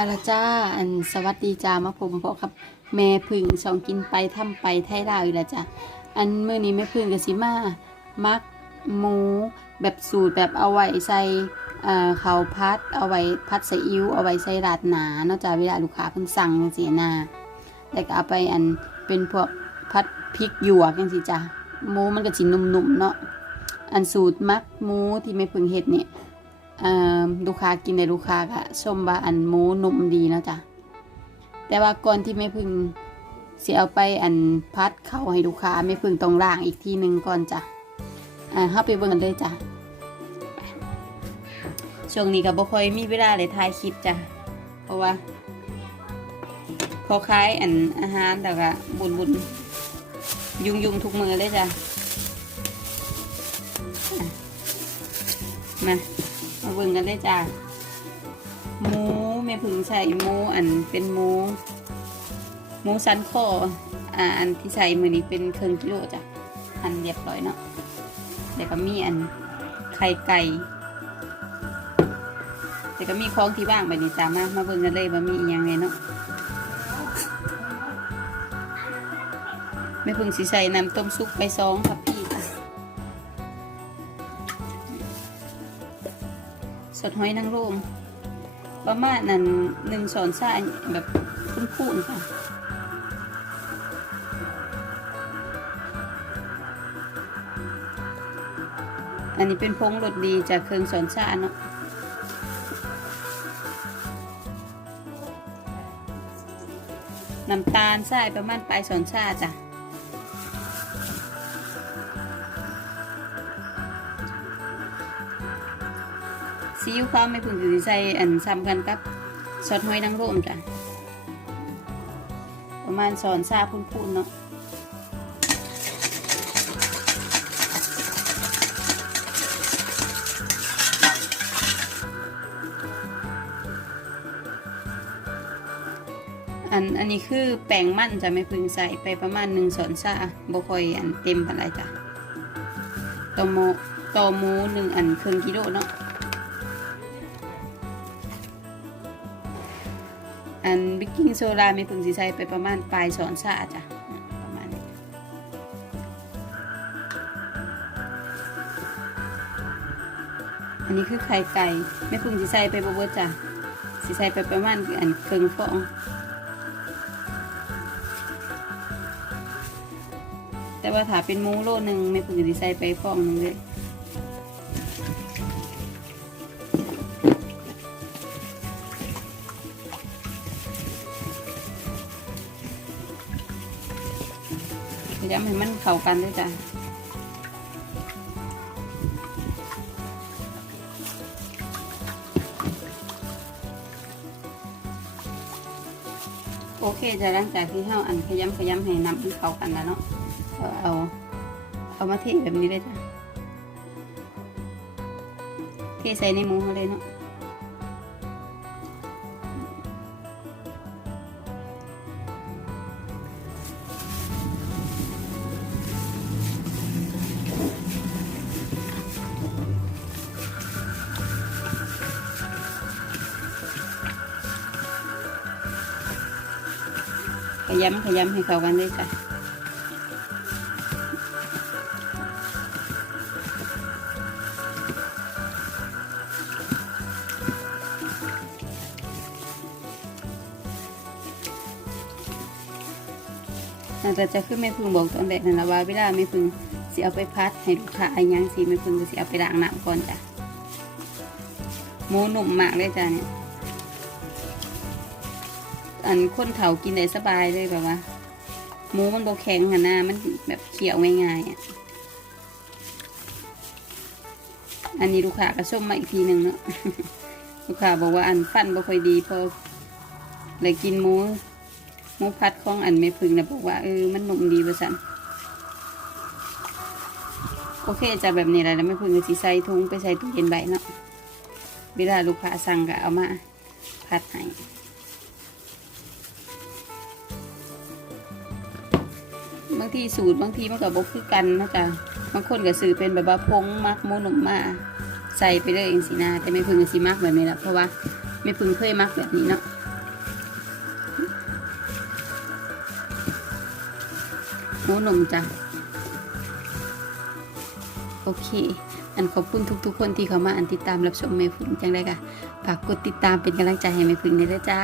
อาละจ้าอันสวัสดีจ้ามาผมพอครับแม่พึ่งสองกินไปทำไปไทยดาวอีกล้วจ้ะอันมื้อนี้แม่พึ่งกับสิมามักหมูแบบสูตรแบบเอาไว้ใส่เอ่อข้าพัดเอาไว้พัดใส่อิ๊วเอาไว้ใส่ราดหนาเนาะจ้ะเวลาลูกค้าเพิ่นสั่งจังซี่นะแล้วก็เอาไปอันเป็นพวกพัดพริกหยวกจังซี่จ้ะหมูมันก็สินุ่มๆเนาะอันสูตรมักหมูที่แม่พึ่งเฮ็ดเนี่ย ลูกค้ากินในลูกค้าก็ชมว่าอันหมูนุ่มดีเนาะจ้ะแต่ว่าก่อนที่แม่พึ่งสิเอาไปอันพัดเข้าให้ลูกค้าแม่พึ่งต้องล้างอีกทีหนึ่งก่อนจ้ะอ่าเข้าไปเบิ่งกันเลยจ้ะช่วงนี้ก็บ่ค่อยมีเวลาเลยถ่ายคลิปจ้ะเพราะว่าเขาขายอันอาหารแต่ก็บุญบุญยุงยุงทุกมือเลยจ้ะมา มาเบิ่งกันเลยจ้าหมูแม่ผึ่งใส่หมูอันเป็นหมูหมูสันคออ่าอันที่ใส่มือนี้เป็นเครื่องกิโลจ้ะอันเรียบร้อยเนาะแล้วก็มีอันไข่ไก่แต่ก็มีของที่บ้างแบบนี้จ้ามามาเบิ่งกันเลยว่ามีอีหยังไงเนาะแม่ผึ่งสิใส่น้ำต้มซุปไปสองครับพี่ สดหอยนางรมประมาณนั้นหนึ่งสอนซ่าแบบคุ้นๆค่ะอันนี้เป็นพงรสดีจากเครื่องสอนซ่าเนาะน้ำตาลใส่ประมาณปลายสอนซ่าจ้ะ ซีอิ๊วขาวไม่พึ่งถือใส่อันซ้ำกันกับซอสหอยนางรมจ้ะประมาณสอนซาพุ่นๆเนาะอันอันนี้คือแป้งมันจะไม่พึงใส่ไปประมาณหนึ่งสอนซาบ่คอยอันเต็มปานใดจ้ะต่อหมูต่อหมูหนึ่งอันครึ่งกิโลเนาะ อันบิกกิ้งโซดาไม่พึงสีใส่ไปประมาณปลายช้อนชาจ้ะประมาณนี้อันนี้คือไข่ไก่ไม่พึงสีใส่ไปบเบิดจ้ะสีใส่ไปประมาณอันครึ่งฟองแต่ว่าถ้าเป็นมูโลหนึ่งไม่พึงสีใส่ไปฟองหนึงเลย ยายามให้มันเข้ากันด้วยจ้ะโอเคจะหลังจากที่เฮาอันขยำขยำให้น้ำมันเข้ากันแล้วเนาะเอาเอามาเทแบบนี้เลยจ้ะเทใส่ในหมูเขาเลยเนาะ ขยำขยำให้เข้ากันเลยจ้ะแต่จะขึ้นไม่พึงบอกตอนแรกนั่นละว่าเวลาไม่พึงสิเอาไปพัดให้ลูกค้าอันยังสิไม่พึงก็สิเอาไปล้างน้ำก่อนจ้ะหมูหนุ่มมากเลยจ้ะเนี่ย อันคนเถากินได้สบายเลยแบบว่าหมูมันโบแข็งอะนะมันแบบเคี่ยวง่ายๆอะอันนี้ลูกค้าก็ส้มมาอีกทีหนึ่งเนาะลูกค้าบอกว่าอันฟันบ่ค่อยดีพอเลยกินหมูหมูพัดของอันไม่พึงนะบอกว่าเออมันนุ่มดีประสันโอเคจะแบบนี้แล้วไม่พึงก็สิใส่ถุงไปใส่ตู้เย็นใบเนาะเวลาลูกค้าสั่งก็เอามาพัดให้ บางทีสูตรบางทีมันก็บกคือกันนะจ๊ะบางคนก็ซื้อเป็นแบบว่าพงมักหมูหนุ่มมาใส่ไปเลยเองสินะแต่ไม่พึงสิมักแบบนี้แหละเพราะว่าแม่พึ่งเคยมักแบบนี้เนาะหมูหนุ่มจ้ะโอเคอันขอบคุณทุกๆคนที่เข้ามาอันติดตามรับชมแม่พึ่งจังได้ค่ะฝากกดติดตามเป็นกำลังใจให้แม่พึ่งด้วยเด้อจ้า